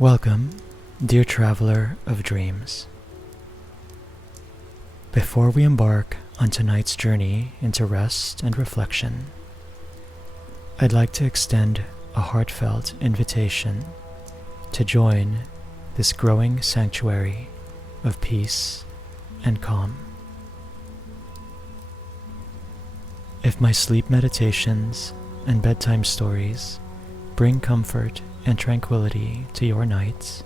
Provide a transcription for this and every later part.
Welcome, dear traveler of dreams. Before we embark on tonight's journey into rest and reflection, I'd like to extend a heartfelt invitation to join this growing sanctuary of peace and calm. If my sleep meditations and bedtime stories bring comfort and tranquility to your nights,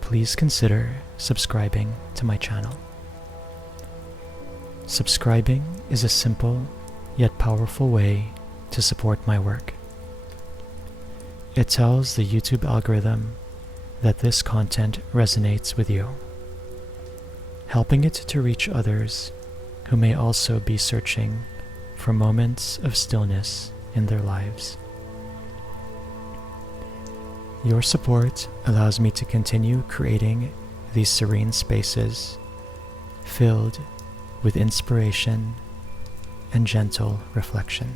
please consider subscribing to my channel. Subscribing is a simple yet powerful way to support my work. It tells the YouTube algorithm that this content resonates with you, helping it to reach others who may also be searching for moments of stillness in their lives. Your support allows me to continue creating these serene spaces filled with inspiration and gentle reflection.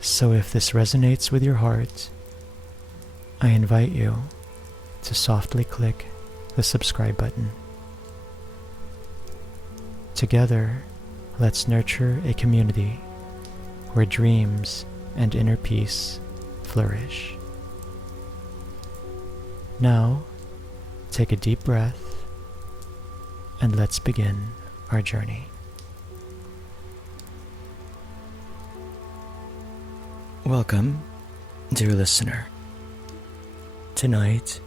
So if this resonates with your heart, I invite you to softly click the subscribe button. Together, let's nurture a community where dreams and inner peace flourish. Now, take a deep breath and let's begin our journey. Welcome, dear listener. Tonight,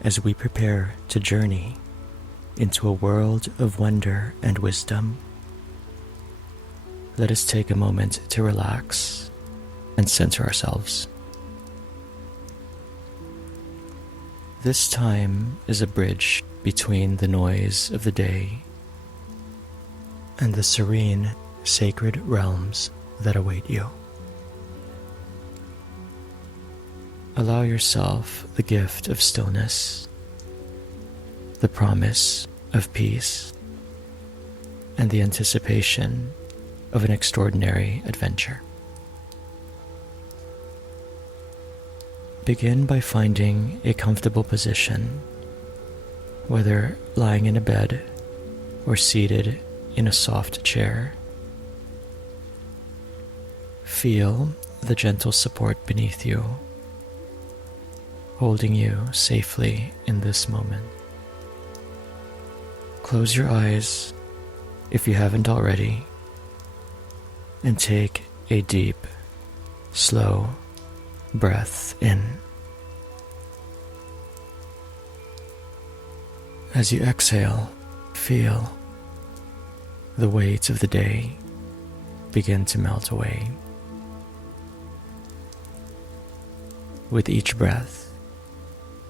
as we prepare to journey into a world of wonder and wisdom, let us take a moment to relax and center ourselves. This time is a bridge between the noise of the day and the serene, sacred realms that await you. Allow yourself the gift of stillness, the promise of peace, and the anticipation of an extraordinary adventure. Begin by finding a comfortable position, whether lying in a bed or seated in a soft chair. Feel the gentle support beneath you, holding you safely in this moment. Close your eyes if you haven't already, and take a deep, slow breath in. As you exhale, feel the weight of the day begin to melt away. With each breath,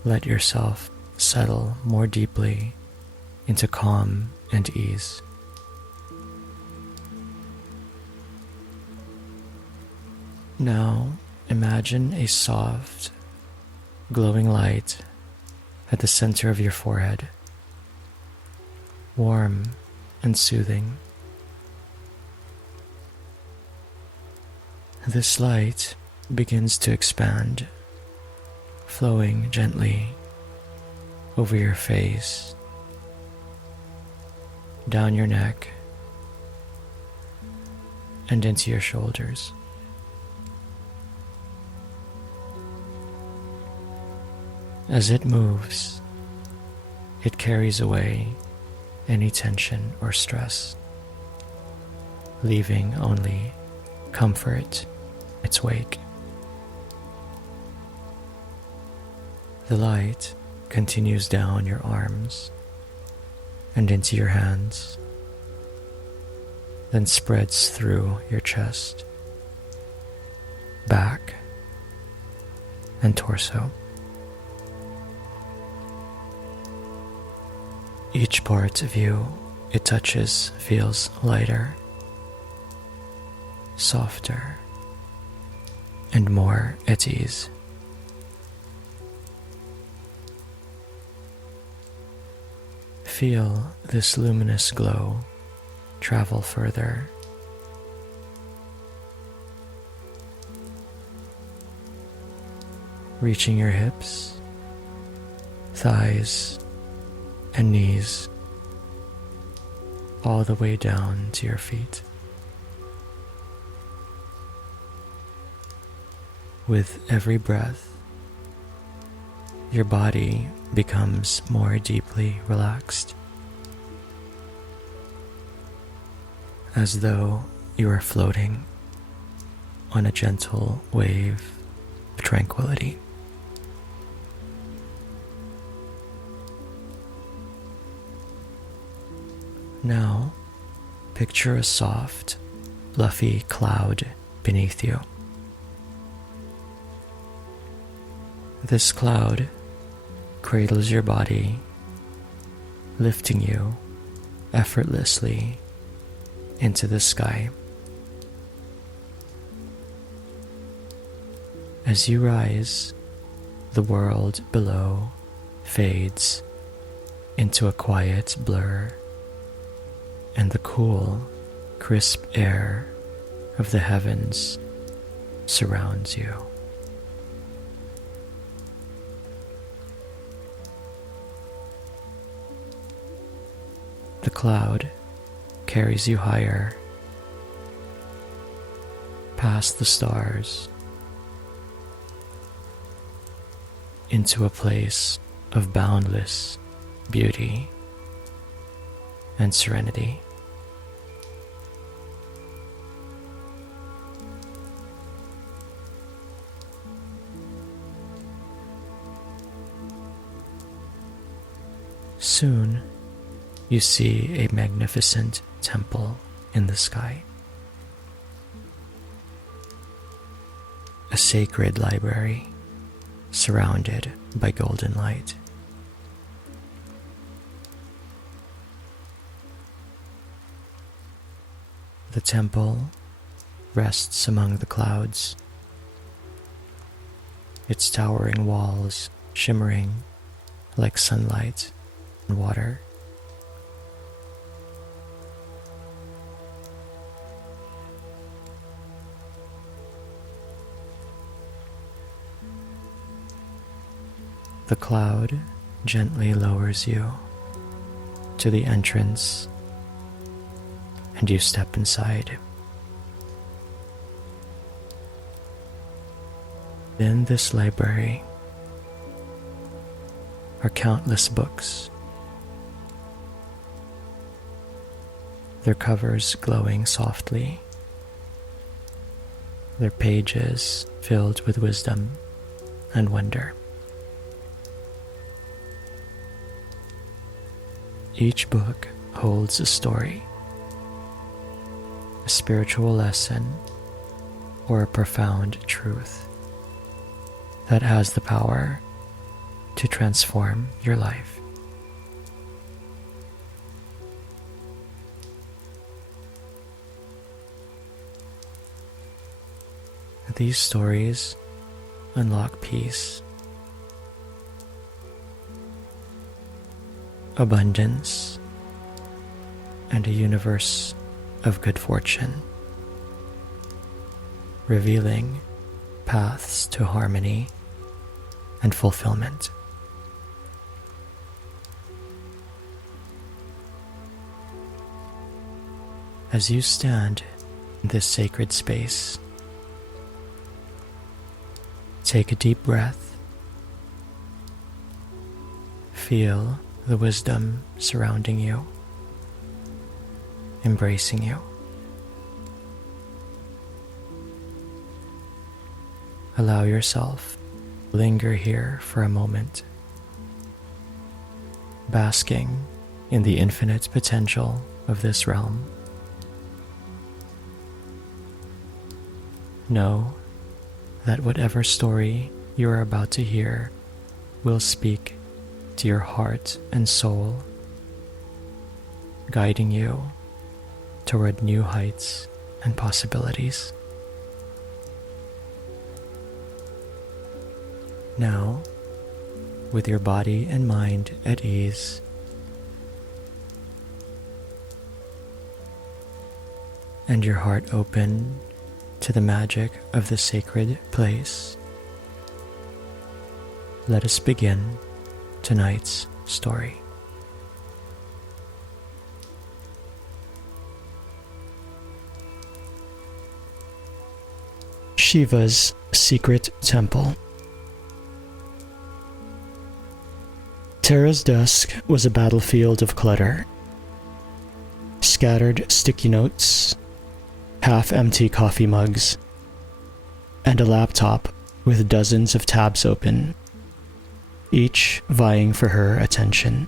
let yourself settle more deeply into calm and ease. Now, imagine a soft, glowing light at the center of your forehead, warm and soothing. This light begins to expand, flowing gently over your face, down your neck, and into your shoulders. As it moves, it carries away any tension or stress, leaving only comfort in its wake. The light continues down your arms and into your hands, then spreads through your chest, back, and torso. Each part of you it touches feels lighter, softer, and more at ease. Feel this luminous glow travel further, reaching your hips, thighs, and knees, all the way down to your feet. With every breath, your body becomes more deeply relaxed, as though you are floating on a gentle wave of tranquility. Now, picture a soft, fluffy cloud beneath you. This cloud cradles your body, lifting you effortlessly into the sky. As you rise, the world below fades into a quiet blur, and the cool, crisp air of the heavens surrounds you. The cloud carries you higher, past the stars, into a place of boundless beauty and serenity. Soon, you see a magnificent temple in the sky. A sacred library surrounded by golden light. The temple rests among the clouds, its towering walls shimmering like sunlight and water. The cloud gently lowers you to the entrance, and you step inside. In this library are countless books, their covers glowing softly, their pages filled with wisdom and wonder. Each book holds a story, a spiritual lesson, or a profound truth that has the power to transform your life. These stories unlock peace, abundance, and a universe of good fortune, revealing paths to harmony and fulfillment. As you stand in this sacred space, take a deep breath. Feel the wisdom surrounding you, embracing you. Allow yourself to linger here for a moment, basking in the infinite potential of this realm. Know that whatever story you are about to hear will speak to your heart and soul, guiding you toward new heights and possibilities. Now, with your body and mind at ease, and your heart open to the magic of the sacred place, Let us begin tonight's story. Shiva's Secret Temple. Tara's desk was a battlefield of clutter. Scattered sticky notes, half-empty coffee mugs, and a laptop with dozens of tabs open, each vying for her attention.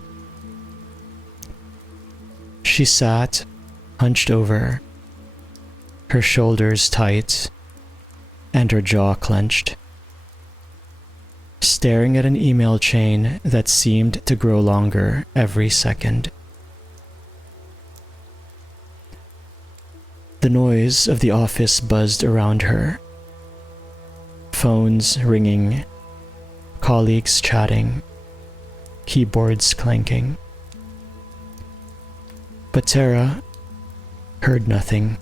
She sat, hunched over, her shoulders tight, and her jaw clenched, staring at an email chain that seemed to grow longer every second. The noise of the office buzzed around her. Phones ringing, colleagues chatting, keyboards clanking. But Tara heard nothing.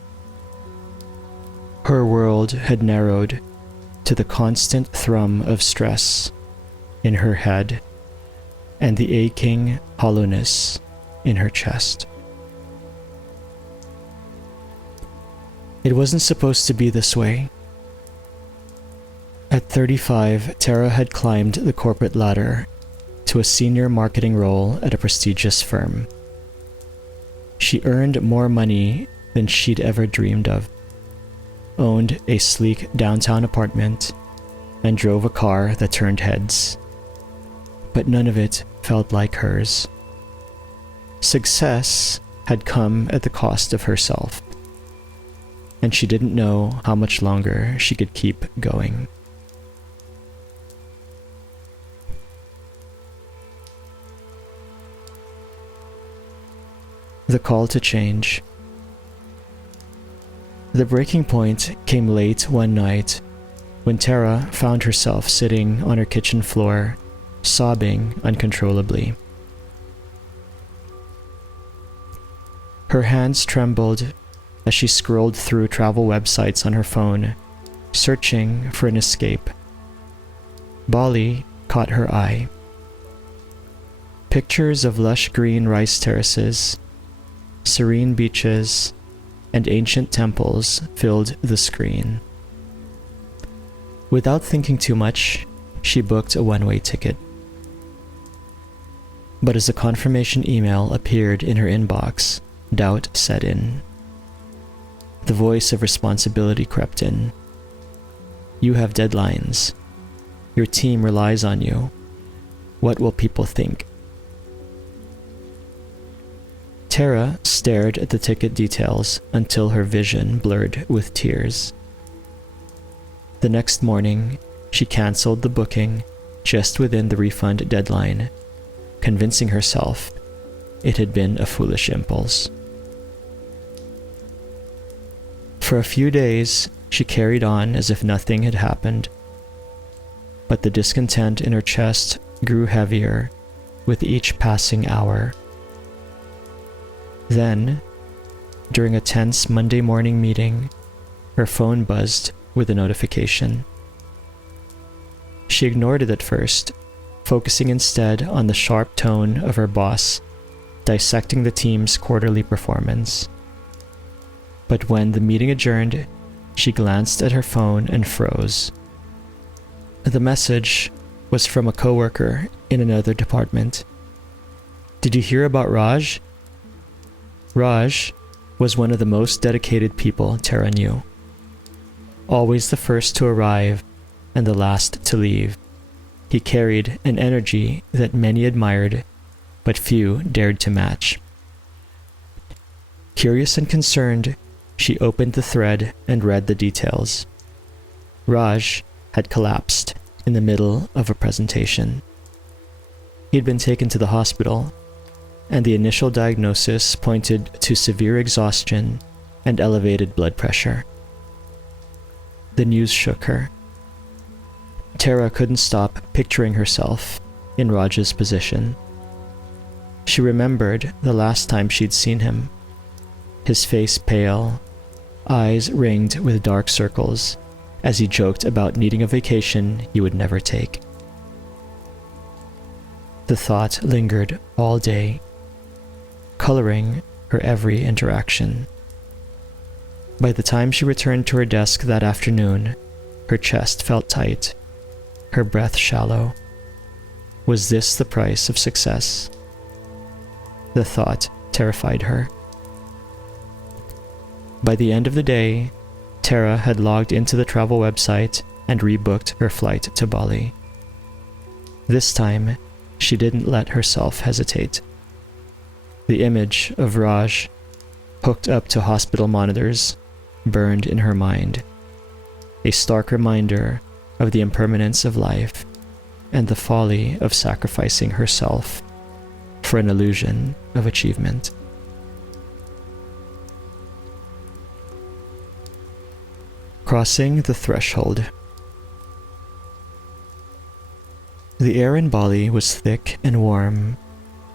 Her world had narrowed to the constant thrum of stress in her head and the aching hollowness in her chest. It wasn't supposed to be this way. At 35, Tara had climbed the corporate ladder to a senior marketing role at a prestigious firm. She earned more money than she'd ever dreamed of, owned a sleek downtown apartment, and drove a car that turned heads. But none of it felt like hers. Success had come at the cost of herself, and she didn't know how much longer she could keep going. The call to change. The breaking point came late one night when Tara found herself sitting on her kitchen floor, sobbing uncontrollably. Her hands trembled as she scrolled through travel websites on her phone, searching for an escape. Bali caught her eye. Pictures of lush green rice terraces, serene beaches, and ancient temples filled the screen. Without thinking too much, she booked a one-way ticket. But as the confirmation email appeared in her inbox, doubt set in. The voice of responsibility crept in. You have deadlines. Your team relies on you. What will people think? Tara stared at the ticket details until her vision blurred with tears. The next morning, she canceled the booking just within the refund deadline, convincing herself it had been a foolish impulse. For a few days, she carried on as if nothing had happened, but the discontent in her chest grew heavier with each passing hour. Then, during a tense Monday morning meeting, her phone buzzed with a notification. She ignored it at first, focusing instead on the sharp tone of her boss, dissecting the team's quarterly performance. But when the meeting adjourned, she glanced at her phone and froze. The message was from a coworker in another department. Did you hear about Raj? Raj was one of the most dedicated people Tara knew. Always the first to arrive and the last to leave, he carried an energy that many admired, but few dared to match. Curious and concerned, she opened the thread and read the details. Raj had collapsed in the middle of a presentation. He'd been taken to the hospital, and the initial diagnosis pointed to severe exhaustion and elevated blood pressure. The news shook her. Tara couldn't stop picturing herself in Raj's position. She remembered the last time she'd seen him, his face pale, eyes ringed with dark circles, as he joked about needing a vacation he would never take. The thought lingered all day, coloring her every interaction. By the time she returned to her desk that afternoon, her chest felt tight, her breath shallow. Was this the price of success? The thought terrified her. By the end of the day, Tara had logged into the travel website and rebooked her flight to Bali. This time, she didn't let herself hesitate. The image of Raj, hooked up to hospital monitors, burned in her mind, a stark reminder of the impermanence of life and the folly of sacrificing herself for an illusion of achievement. Crossing the threshold. The air in Bali was thick and warm,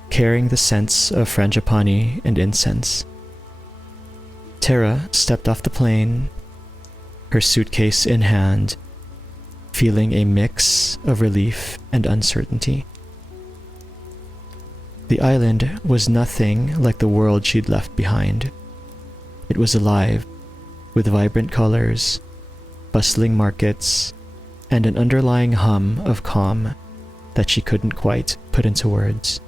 carrying the scents of frangipani and incense. Tara stepped off the plane, her suitcase in hand, feeling a mix of relief and uncertainty. The island was nothing like the world she'd left behind. It was alive, with vibrant colors, bustling markets, and an underlying hum of calm that she couldn't quite put into words.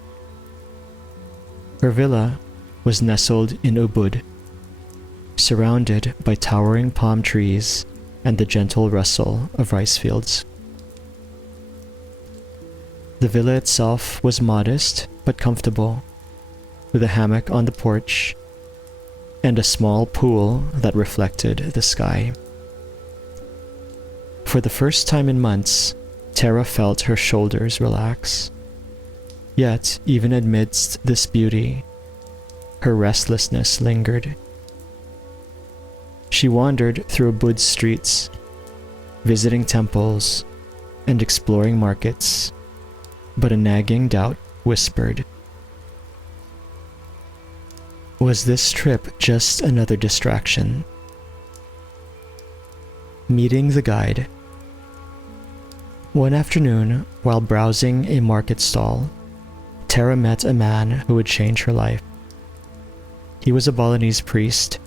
Her villa was nestled in Ubud, surrounded by towering palm trees and the gentle rustle of rice fields. The villa itself was modest but comfortable, with a hammock on the porch and a small pool that reflected the sky. For the first time in months, Tara felt her shoulders relax. Yet, even amidst this beauty, her restlessness lingered. She wandered through Ubud's streets, visiting temples and exploring markets, but a nagging doubt whispered. Was this trip just another distraction? Meeting the guide. One afternoon, while browsing a market stall, Tara met a man who would change her life. He was a Balinese priest,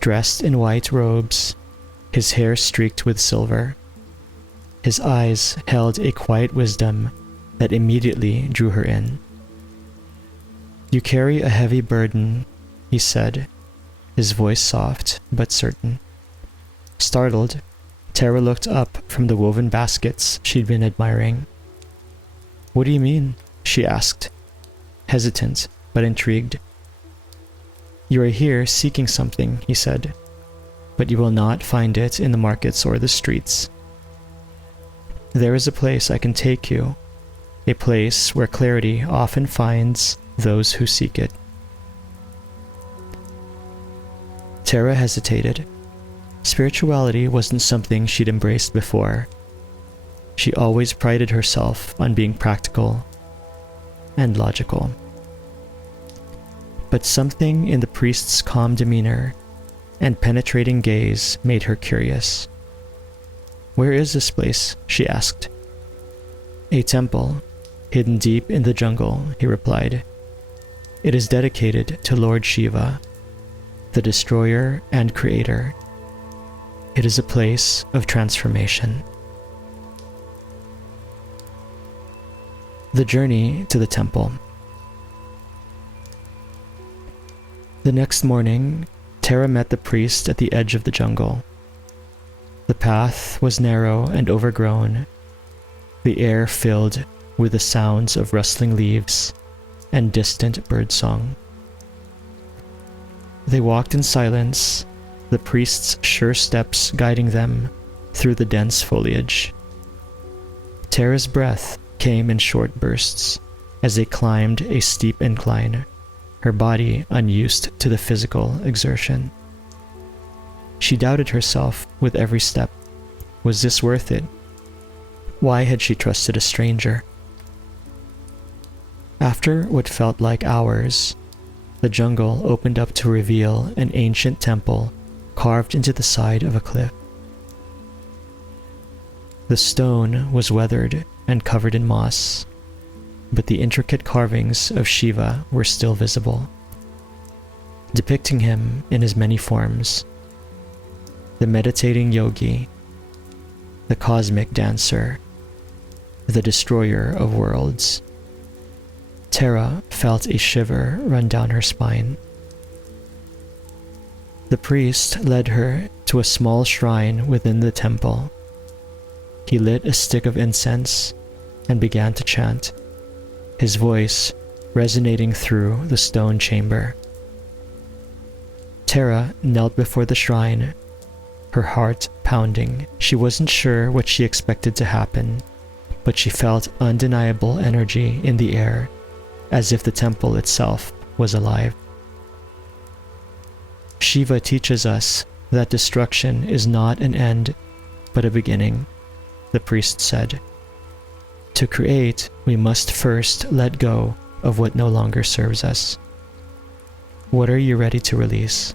dressed in white robes, his hair streaked with silver. His eyes held a quiet wisdom that immediately drew her in. "You carry a heavy burden," he said, his voice soft but certain. Startled, Tara looked up from the woven baskets she'd been admiring. "What do you mean?" she asked, hesitant but intrigued. "You are here seeking something," he said, "but you will not find it in the markets or the streets. There is a place I can take you, a place where clarity often finds those who seek it." Tara hesitated. Spirituality wasn't something she'd embraced before. She always prided herself on being practical and logical. But something in the priest's calm demeanor and penetrating gaze made her curious. "Where is this place?" she asked. "A temple, hidden deep in the jungle," he replied. "It is dedicated to Lord Shiva, the destroyer and creator. It is a place of transformation." The journey to the temple. The next morning, Tara met the priest at the edge of the jungle. The path was narrow and overgrown, the air filled with the sounds of rustling leaves and distant birdsong. They walked in silence, the priest's sure steps guiding them through the dense foliage. Tara's breath came in short bursts as they climbed a steep incline, her body unused to the physical exertion. She doubted herself with every step. Was this worth it? Why had she trusted a stranger? After what felt like hours, the jungle opened up to reveal an ancient temple carved into the side of a cliff. The stone was weathered and covered in moss, but the intricate carvings of Shiva were still visible, depicting him in his many forms: the meditating yogi, the cosmic dancer, the destroyer of worlds. Tara felt a shiver run down her spine. The priest led her to a small shrine within the temple. He lit a stick of incense and began to chant, his voice resonating through the stone chamber. Tara knelt before the shrine, her heart pounding. She wasn't sure what she expected to happen, but she felt undeniable energy in the air, as if the temple itself was alive. Shiva teaches us that destruction is not an end, but a beginning, the priest said. To create, we must first let go of what no longer serves us. What are you ready to release?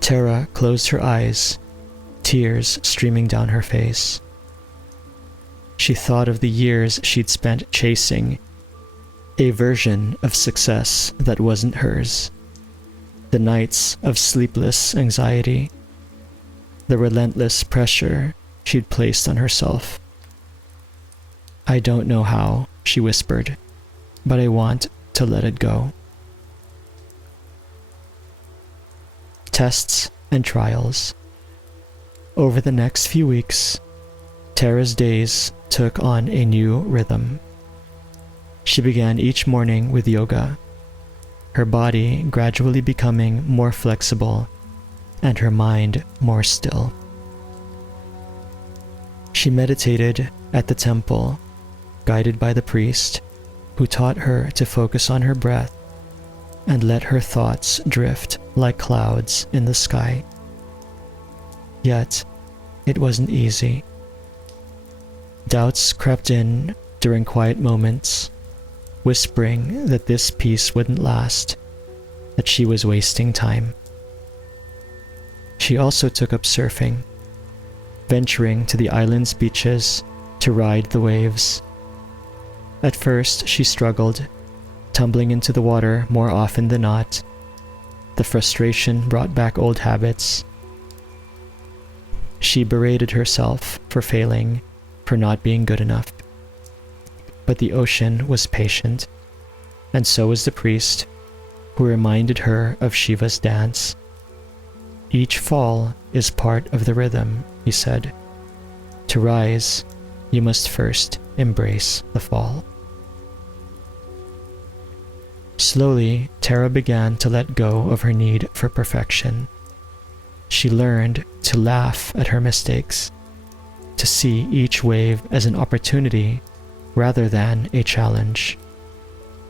Tara closed her eyes, tears streaming down her face. She thought of the years she'd spent chasing a version of success that wasn't hers, the nights of sleepless anxiety, the relentless pressure she'd placed on herself. I don't know how, she whispered, but I want to let it go. Tests and trials. Over the next few weeks, Tara's days took on a new rhythm. She began each morning with yoga, her body gradually becoming more flexible and her mind more still. She meditated at the temple, guided by the priest, who taught her to focus on her breath and let her thoughts drift like clouds in the sky. Yet, it wasn't easy. Doubts crept in during quiet moments, whispering that this peace wouldn't last, that she was wasting time. She also took up surfing, venturing to the island's beaches to ride the waves. At first, she struggled, tumbling into the water more often than not. The frustration brought back old habits. She berated herself for failing, for not being good enough. But the ocean was patient, and so was the priest, who reminded her of Shiva's dance. Each fall is part of the rhythm, he said. To rise, you must first embrace the fall. Slowly, Tara began to let go of her need for perfection. She learned to laugh at her mistakes, to see each wave as an opportunity rather than a challenge.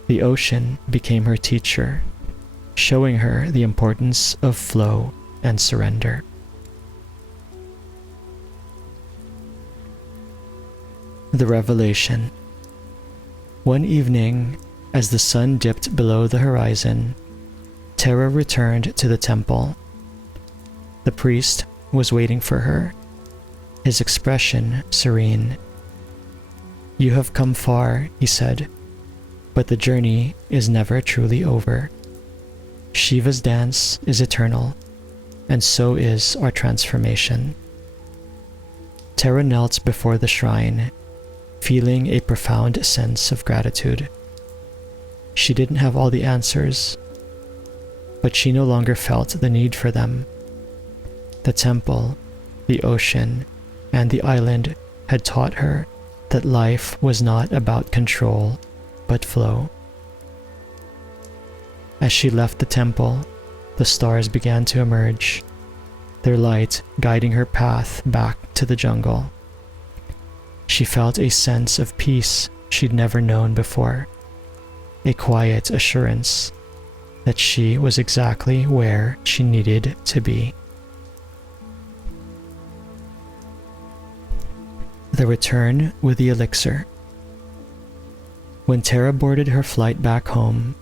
The ocean became her teacher, showing her the importance of flow and surrender. The revelation. One evening, as the sun dipped below the horizon, Tara returned to the temple. The priest was waiting for her, his expression serene. You have come far, he said, but the journey is never truly over. Shiva's dance is eternal, and so is our transformation. Tara knelt before the shrine, feeling a profound sense of gratitude. She didn't have all the answers, but she no longer felt the need for them. The temple, the ocean, and the island had taught her that life was not about control, but flow. As she left the temple, the stars began to emerge, their light guiding her path back to the jungle. She felt a sense of peace she'd never known before, a quiet assurance that she was exactly where she needed to be. The return with the elixir. When Tara boarded her flight back home,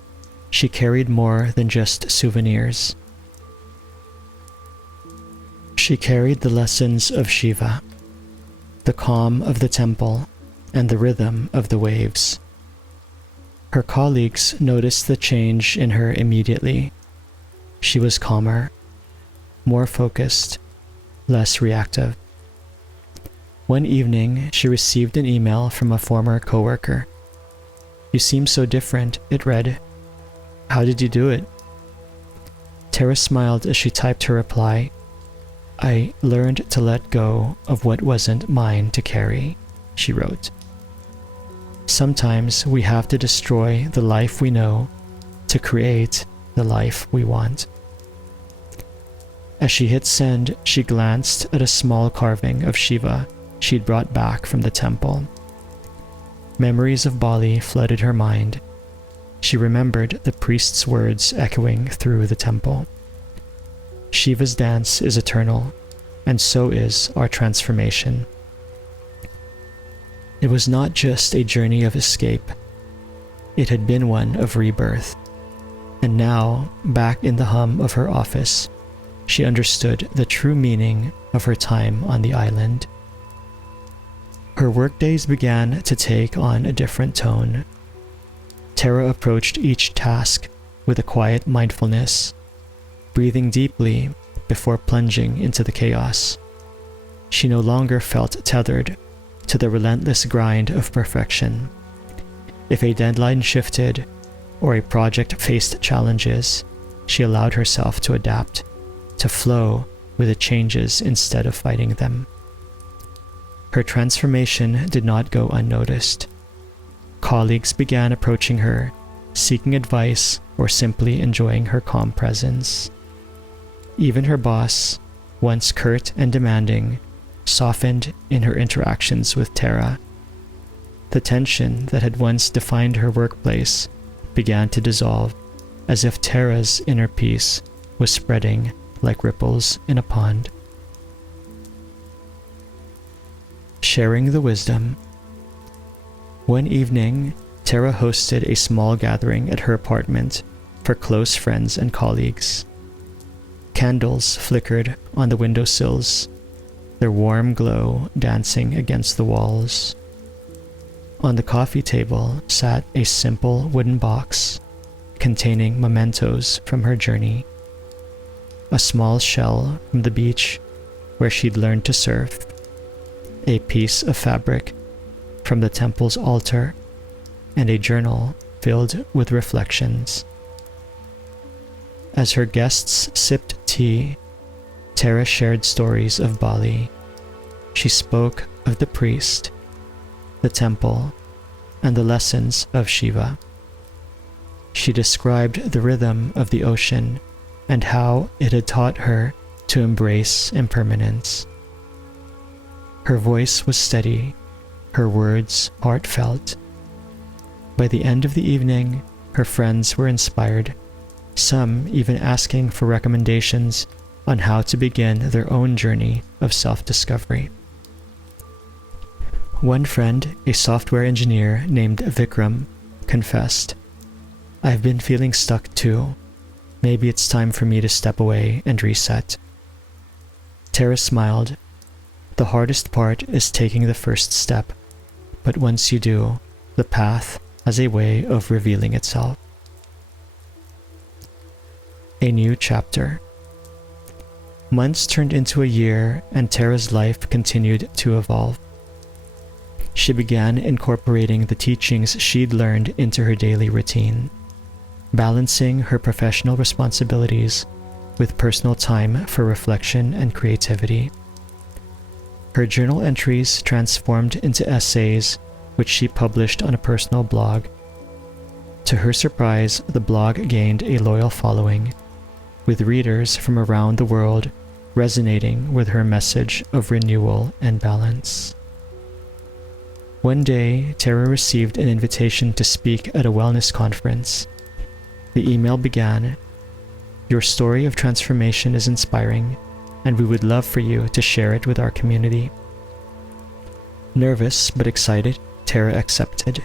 she carried more than just souvenirs. She carried the lessons of Shiva, the calm of the temple, and the rhythm of the waves. Her colleagues noticed the change in her immediately. She was calmer, more focused, less reactive. One evening, she received an email from a former coworker. "You seem so different," it read. "How did you do it?" Tara smiled as she typed her reply. "I learned to let go of what wasn't mine to carry," she wrote. Sometimes we have to destroy the life we know to create the life we want. As she hit send, she glanced at a small carving of Shiva she'd brought back from the temple. Memories of Bali flooded her mind. She remembered the priest's words echoing through the temple. Shiva's dance is eternal, and so is our transformation. It was not just a journey of escape. It had been one of rebirth. And now, back in the hum of her office, she understood the true meaning of her time on the island. Her workdays began to take on a different tone. Tara approached each task with a quiet mindfulness, breathing deeply before plunging into the chaos. She no longer felt tethered to the relentless grind of perfection. If a deadline shifted or a project faced challenges, she allowed herself to adapt, to flow with the changes instead of fighting them. Her transformation did not go unnoticed. Colleagues began approaching her, seeking advice or simply enjoying her calm presence. Even her boss, once curt and demanding, softened in her interactions with Tara. The tension that had once defined her workplace began to dissolve, as if Tara's inner peace was spreading like ripples in a pond. Sharing the wisdom. One evening, Tara hosted a small gathering at her apartment for close friends and colleagues. Candles flickered on the windowsills, their warm glow dancing against the walls. On the coffee table sat a simple wooden box containing mementos from her journey. A small shell from the beach where she'd learned to surf, a piece of fabric from the temple's altar, and a journal filled with reflections. As her guests sipped tea, Tara shared stories of Bali. She spoke of the priest, the temple, and the lessons of Shiva. She described the rhythm of the ocean and how it had taught her to embrace impermanence. Her voice was steady, her words heartfelt. By the end of the evening, her friends were inspired, some even asking for recommendations on how to begin their own journey of self-discovery. One friend, a software engineer named Vikram, confessed, "I've been feeling stuck too. Maybe it's time for me to step away and reset." Tara smiled. The hardest part is taking the first step, but once you do, the path has a way of revealing itself. A new chapter. Months turned into a year, and Tara's life continued to evolve. She began incorporating the teachings she'd learned into her daily routine, balancing her professional responsibilities with personal time for reflection and creativity. Her journal entries transformed into essays, which she published on a personal blog. To her surprise, the blog gained a loyal following, with readers from around the world resonating with her message of renewal and balance. One day, Tara received an invitation to speak at a wellness conference. The email began, "Your story of transformation is inspiring, and we would love for you to share it with our community." Nervous but excited, Tara accepted.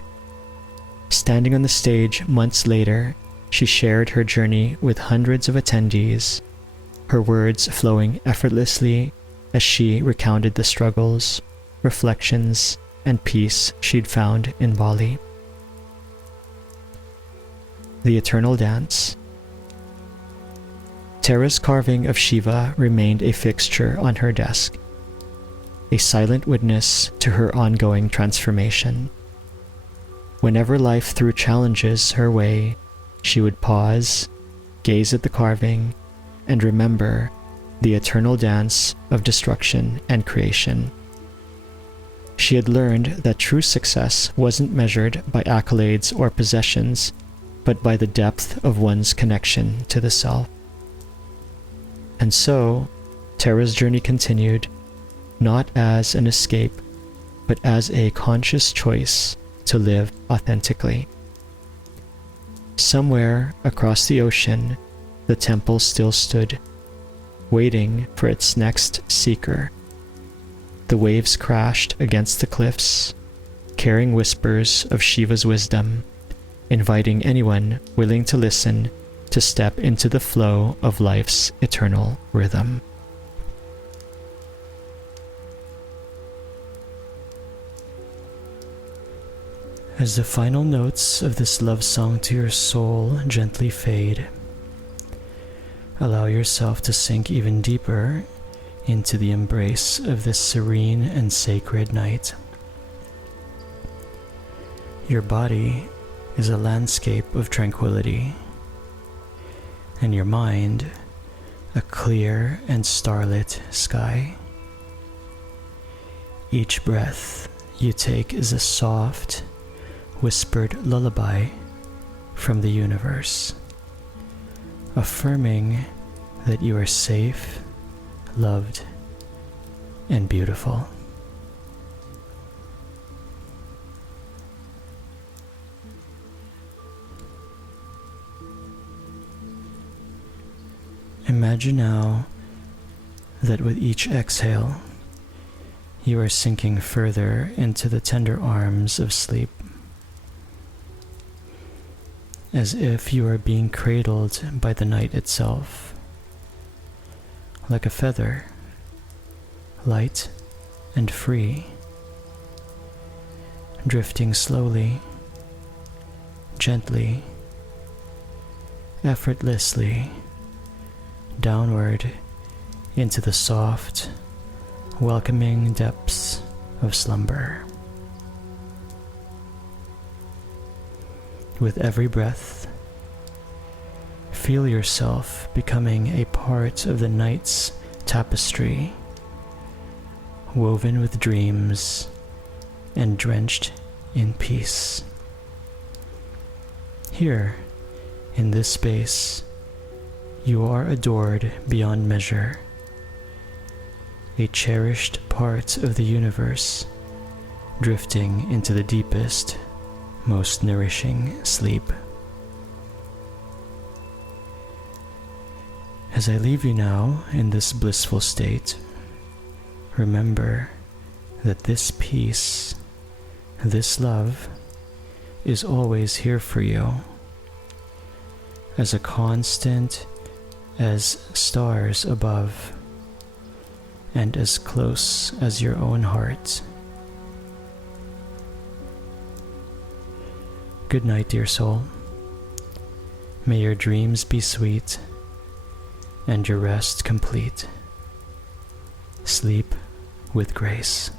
Standing on the stage months later, she shared her journey with hundreds of attendees, her words flowing effortlessly as she recounted the struggles, reflections, and peace she'd found in Bali. The Eternal Dance. Tara's carving of Shiva remained a fixture on her desk, a silent witness to her ongoing transformation. Whenever life threw challenges her way, she would pause, gaze at the carving, and remember the eternal dance of destruction and creation. She had learned that true success wasn't measured by accolades or possessions, but by the depth of one's connection to the self. And so, Tara's journey continued, not as an escape, but as a conscious choice to live authentically. Somewhere across the ocean, the temple still stood, waiting for its next seeker. The waves crashed against the cliffs, carrying whispers of Shiva's wisdom, inviting anyone willing to listen to step into the flow of life's eternal rhythm. As the final notes of this love song to your soul gently fade, allow yourself to sink even deeper into the embrace of this serene and sacred night. Your body is a landscape of tranquility, and your mind a clear and starlit sky. Each breath you take is a soft, whispered lullaby from the universe, affirming that you are safe, loved, and beautiful. Imagine now that with each exhale, you are sinking further into the tender arms of sleep, as if you are being cradled by the night itself, like a feather, light and free, drifting slowly, gently, effortlessly, downward into the soft, welcoming depths of slumber. With every breath, feel yourself becoming a part of the night's tapestry, woven with dreams and drenched in peace. Here, in this space, you are adored beyond measure, a cherished part of the universe, drifting into the deepest, most nourishing sleep. As I leave you now in this blissful state, remember that this peace, this love, is always here for you, as a constant as stars above, and as close as your own heart. Good night, dear soul. May your dreams be sweet and your rest complete. Sleep with grace.